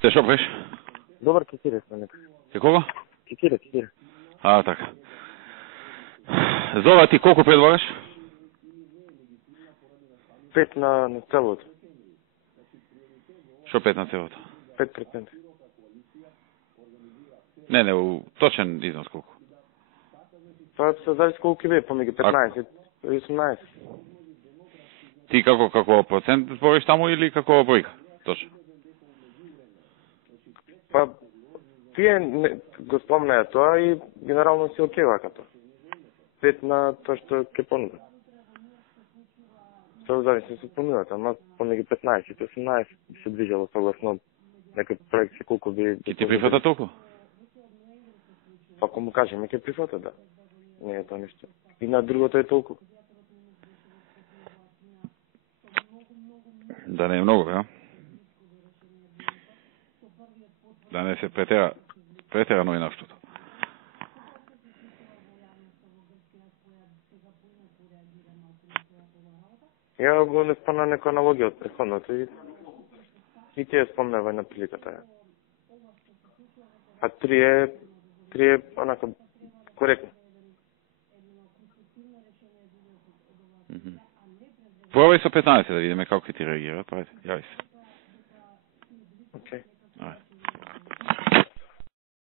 Те шо правиш? Добар кекире сме нека. Кого? Кекире. А, така. Зова ти колку предлагаш? 5 на целото. Шо 5 на целото? 5%. Не, точен износ колку? Тоа се зависи колку ќе биде, помеѓу 15 и 18. Ти како процент збориш таму или како бројка? Точно. Па, тие го спомнеа тоа и генерално си окей вака тоа. 5 на тоа што ќе понуда. Тоа зависи се понудата, ама помеѓу 15 и 18 би се движело согласно некој проекција колку би... Ке ти прифата толку? Ако му кажеме, ќе прифата, да. Не е тоа нешто. И на другото е толку. Да не е многу, ја? Да не се претерано и наштото. Ја го не спомна некоја аналогија од претходното и тие спомнева на приликата. А 3 е онака коректно. Пробај со 15 да видиме како ќе ти реагира. Јави се.